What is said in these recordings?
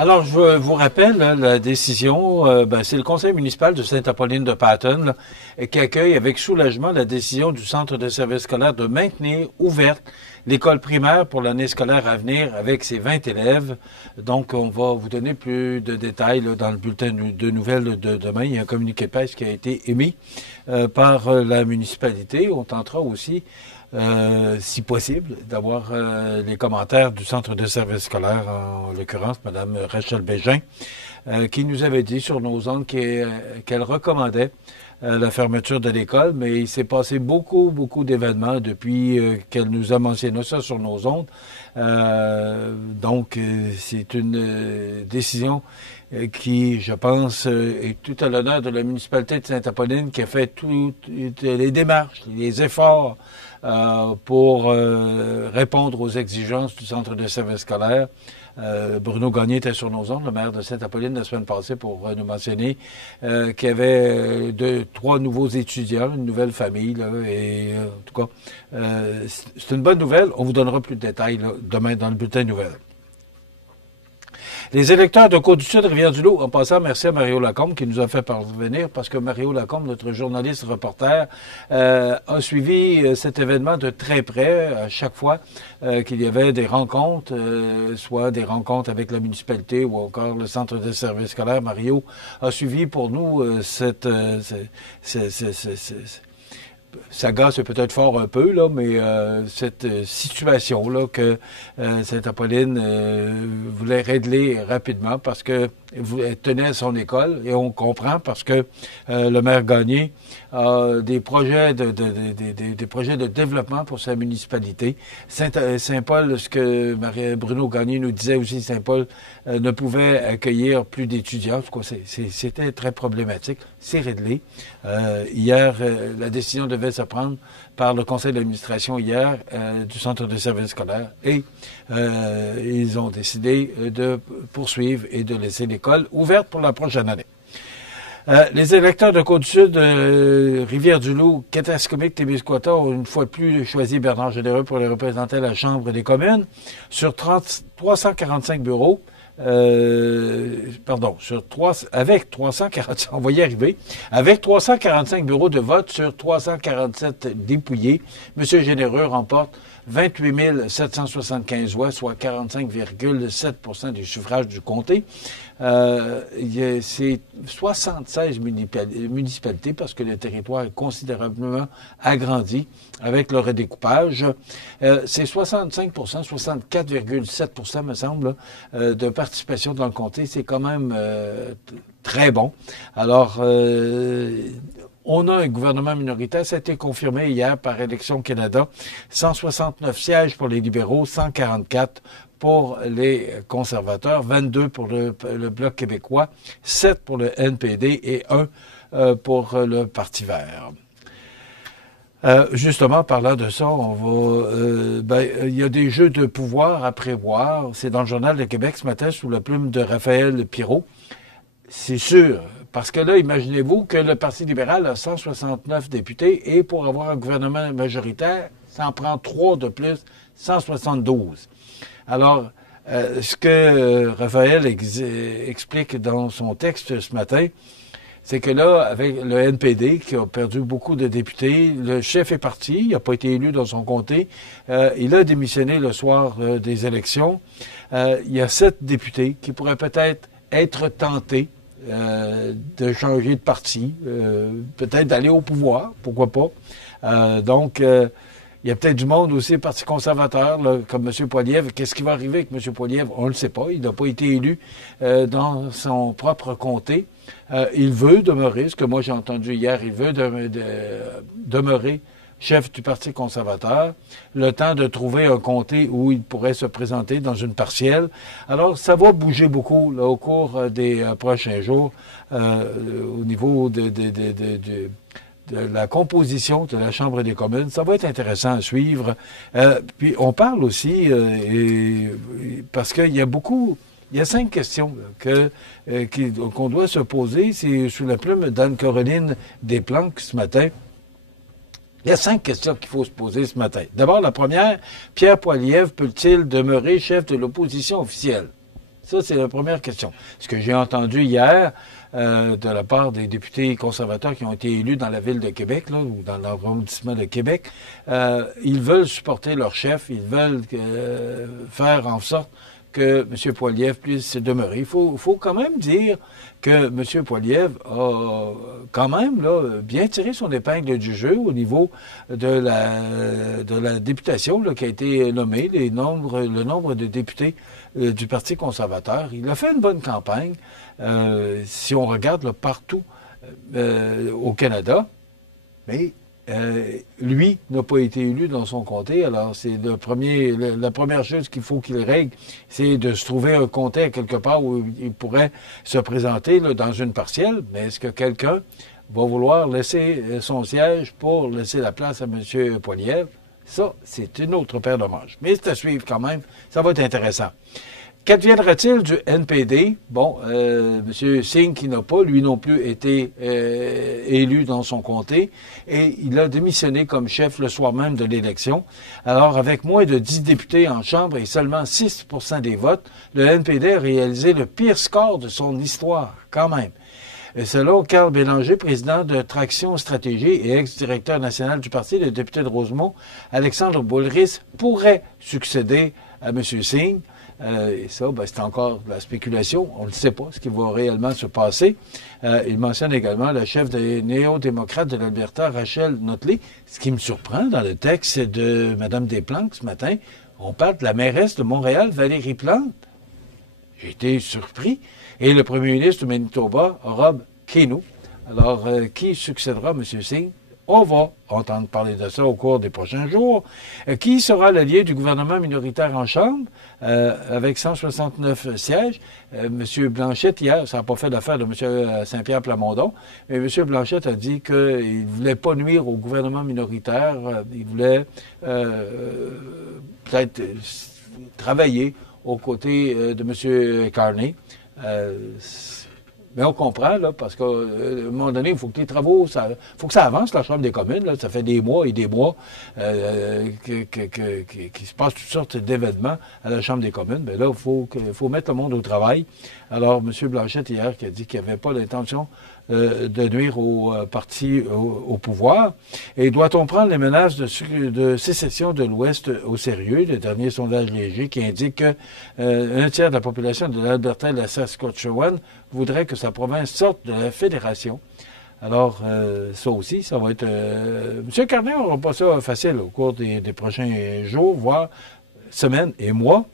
Alors, je vous rappelle là, la décision, c'est le conseil municipal de Sainte-Apolline-de-Paton qui accueille avec soulagement la décision du centre de service scolaire de maintenir ouverte l'école primaire pour l'année scolaire à venir avec ses 20 élèves. Donc, on va vous donner plus de détails là, dans le bulletin de nouvelles de demain. Il y a un communiqué de presse qui a été émis par la municipalité. On tentera aussi si possible, d'avoir les commentaires du centre de service scolaire, en l'occurrence Mme Rachel Bégin, qui nous avait dit sur nos ondes qu'elle recommandait la fermeture de l'école, mais il s'est passé beaucoup d'événements depuis qu'elle nous a mentionné ça sur nos ondes. Donc, c'est une décision qui, je pense, est tout à l'honneur de la municipalité de Sainte-Apolline qui a fait toutes les démarches, les efforts pour répondre aux exigences du centre de service scolaire. Bruno Gagné était sur nos ondes, le maire de Sainte-Apolline, la semaine passée, pour nous mentionner qu'il y avait 3 nouveaux étudiants, une nouvelle famille, là, et en tout cas, c'est une bonne nouvelle. On vous donnera plus de détails là, demain dans le bulletin de nouvelles. Les électeurs de Côte-du-Sud, Rivière-du-Loup, en passant, merci à Mario Lacombe qui nous a fait parvenir, parce que Mario Lacombe, notre journaliste reporter, a suivi cet événement de très près à chaque fois qu'il y avait des rencontres, soit des rencontres avec la municipalité ou encore le centre de service scolaire. Mario a suivi pour nous ça gasse peut-être fort un peu, là, mais cette situation-là que Sainte-Apolline voulait régler rapidement parce que elle tenait à son école, et on comprend parce que le maire Gagné a des projets des projets de développement pour sa municipalité. Saint-Paul, ce que Bruno Gagné nous disait aussi, Saint-Paul ne pouvait accueillir plus d'étudiants. C'était très problématique. C'est réglé. Hier, la décision devait se prendre par le conseil d'administration hier du centre de service scolaire et ils ont décidé de poursuivre et de laisser l'école ouverte pour la prochaine année. Les électeurs de Côte-du-Sud, Rivière-du-Loup, Katascomique, Témiscouata ont une fois de plus choisi Bernard Généreux pour les représenter à la Chambre des communes. Sur 345 bureaux, avec 345, on va y arriver, avec 345 bureaux de vote sur 347 dépouillés, M. Généreux remporte 28 775 voix, soit 45,7 des suffrages du comté. C'est 76 municipalités parce que le territoire est considérablement agrandi avec le redécoupage. C'est 65 64,7 me semble, de participation dans le comté. C'est quand même très bon. Alors, on a un gouvernement minoritaire, ça a été confirmé hier par Élections Canada. 169 sièges pour les libéraux, 144 pour les conservateurs, 22 pour le Bloc québécois, 7 pour le NPD et 1 pour le Parti vert. Justement, parlant de ça, il y a des jeux de pouvoir à prévoir. C'est dans le Journal de Québec ce matin sous la plume de Raphaël Pirot. C'est sûr. Parce que là, imaginez-vous que le Parti libéral a 169 députés et pour avoir un gouvernement majoritaire, ça en prend 3 de plus, 172. Alors, ce que Raphaël explique dans son texte ce matin, c'est que là, avec le NPD qui a perdu beaucoup de députés, le chef est parti, il n'a pas été élu dans son comté, il a démissionné le soir des élections. Il y a 7 députés qui pourraient peut-être être tentés de changer de parti, peut-être d'aller au pouvoir, pourquoi pas. Donc, il y a peut-être du monde aussi, le Parti conservateur, là, comme M. Poilievre. Qu'est-ce qui va arriver avec M. Poilievre? On ne le sait pas. Il n'a pas été élu dans son propre comté. Il veut demeurer, ce que moi j'ai entendu hier, il veut demeurer chef du Parti conservateur, le temps de trouver un comté où il pourrait se présenter dans une partielle. Alors, ça va bouger beaucoup là, au cours des prochains jours au niveau de la composition de la Chambre des communes. Ça va être intéressant à suivre. Puis, on parle aussi, parce qu'il y a il y a 5 questions qu'on doit se poser. C'est sous la plume d'Anne-Caroline Desplanques ce matin. Il y a 5 questions qu'il faut se poser ce matin. D'abord, la première, Pierre Poilievre peut-il demeurer chef de l'opposition officielle? Ça, c'est la première question. Ce que j'ai entendu hier de la part des députés conservateurs qui ont été élus dans la ville de Québec, là, ou dans l'arrondissement de Québec, ils veulent supporter leur chef, ils veulent faire en sorte que M. Poilievre puisse demeurer. Il faut quand même dire que M. Poilievre a quand même là, bien tiré son épingle du jeu au niveau de la députation là, qui a été nommée, le nombre de députés du Parti conservateur. Il a fait une bonne campagne. Si on regarde là, partout au Canada, mais lui n'a pas été élu dans son comté. Alors, c'est la première chose qu'il faut qu'il règle, c'est de se trouver un comté à quelque part où il pourrait se présenter là, dans une partielle. Mais est-ce que quelqu'un va vouloir laisser son siège pour laisser la place à M. Poilievre? Ça, c'est une autre paire de manches. Mais c'est à suivre quand même. Ça va être intéressant. Qu'adviendra-t-il du NPD? Bon, M. Singh, qui n'a pas, lui non plus, été élu dans son comté, et il a démissionné comme chef le soir même de l'élection. Alors, avec moins de 10 députés en Chambre et seulement 6 % des votes, le NPD a réalisé le pire score de son histoire, quand même. Et selon Carl Bélanger, président de Traction Stratégie et ex-directeur national du parti, le député de Rosemont, Alexandre Boulris pourrait succéder à M. Singh. Et ça, ben, c'est encore de la spéculation. On ne sait pas ce qui va réellement se passer. Il mentionne également la chef des néo-démocrates de l'Alberta, Rachel Notley. Ce qui me surprend dans le texte de Mme Desplanques ce matin, on parle de la mairesse de Montréal, Valérie Plante. J'ai été surpris. Et le premier ministre du Manitoba, Rob Keynou. Alors, qui succédera à M. Singh? On va entendre parler de ça au cours des prochains jours. Qui sera l'allié du gouvernement minoritaire en Chambre avec 169 sièges? M. Blanchette, hier, ça n'a pas fait l'affaire de M. Saint-Pierre Plamondon, mais M. Blanchette a dit qu'il ne voulait pas nuire au gouvernement minoritaire. Il voulait peut-être travailler aux côtés de M. Carney. Mais on comprend, là, parce qu'à un moment donné, il faut que les travaux, faut que ça avance, la Chambre des communes. Là, ça fait des mois et des mois qu'il se passe toutes sortes d'événements à la Chambre des communes. Mais là, il faut mettre le monde au travail. Alors, M. Blanchette, hier, qui a dit qu'il n'y avait pas l'intention de nuire au parti au pouvoir. Et doit-on prendre les menaces de sécession de l'Ouest au sérieux? Le dernier sondage léger qui indique que un tiers de la population de l'Alberta et de la Saskatchewan voudrait que sa province sorte de la fédération. Alors, ça aussi, ça va être... M. Carney n'aura pas ça facile au cours des prochains jours, voire semaines et mois.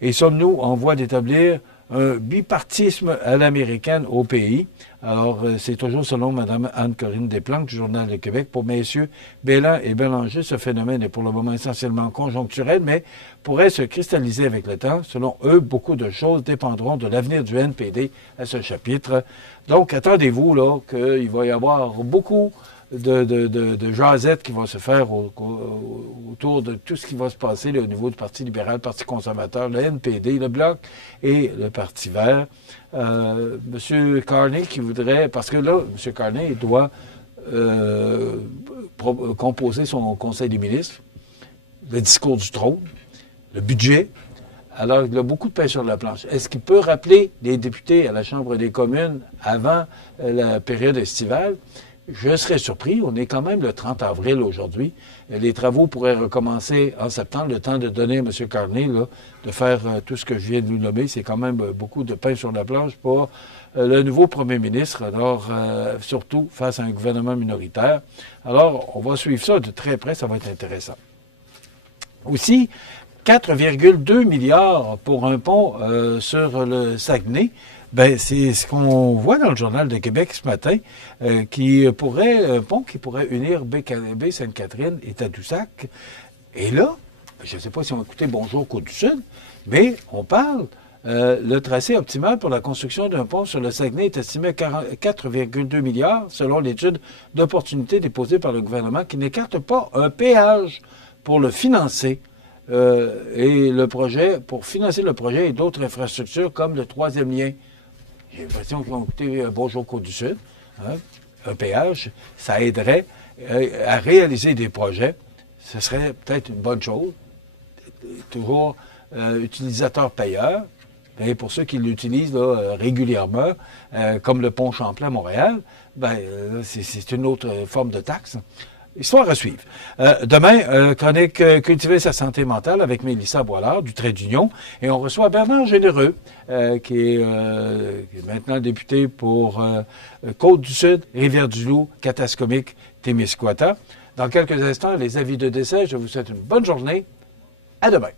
Et sommes-nous en voie d'établir un bipartisme à l'américaine au pays? Alors, c'est toujours selon Mme Anne-Corinne Desplanques du Journal de Québec. Pour messieurs Bélan et Bélanger, ce phénomène est pour le moment essentiellement conjoncturel, mais pourrait se cristalliser avec le temps. Selon eux, beaucoup de choses dépendront de l'avenir du NPD à ce chapitre. Donc, attendez-vous là qu'il va y avoir beaucoup de jasettes qui vont se faire autour de tout ce qui va se passer là, au niveau du Parti libéral, Parti conservateur, le NPD, le Bloc et le Parti vert. M. Carney qui voudrait, parce que là, M. Carney doit composer son Conseil des ministres, le discours du trône, le budget. Alors, il a beaucoup de pain sur la planche. Est-ce qu'il peut rappeler les députés à la Chambre des communes avant la période estivale? Je serais surpris. On est quand même le 30 avril aujourd'hui. Les travaux pourraient recommencer en septembre, le temps de donner à M. Carney là, de faire tout ce que je viens de lui nommer. C'est quand même beaucoup de pain sur la planche pour le nouveau premier ministre, alors surtout face à un gouvernement minoritaire. Alors, on va suivre ça de très près, ça va être intéressant. Aussi, 4,2 milliards pour un pont sur le Saguenay. Ben, c'est ce qu'on voit dans le Journal de Québec ce matin, un pont qui pourrait unir Baie-Sainte-Catherine et Tadoussac. Et là, je ne sais pas si on a écouté Bonjour Côte-du-Sud, mais on parle, le tracé optimal pour la construction d'un pont sur le Saguenay est estimé à 4,2 milliards, selon l'étude d'opportunité déposée par le gouvernement, qui n'écarte pas un péage pour le financer. Et le projet, pour financer le projet et d'autres infrastructures comme le troisième lien. J'ai l'impression qu'ils ont écouté Bonjour Côte-du-Sud, hein, un péage, ça aiderait à réaliser des projets. Ce serait peut-être une bonne chose. Toujours utilisateur-payeur. Ben, pour ceux qui l'utilisent là, régulièrement, comme le pont Champlain à Montréal, ben, c'est une autre forme de taxe. Histoire à suivre. Demain, chronique Cultiver sa santé mentale avec Mélissa Boilard du Trait d'Union. Et on reçoit Bernard Généreux, qui est maintenant député pour Côte-du-Sud, Rivière-du-Loup, Katascomique, Témiscouata. Dans quelques instants, les avis de décès. Je vous souhaite une bonne journée. À demain.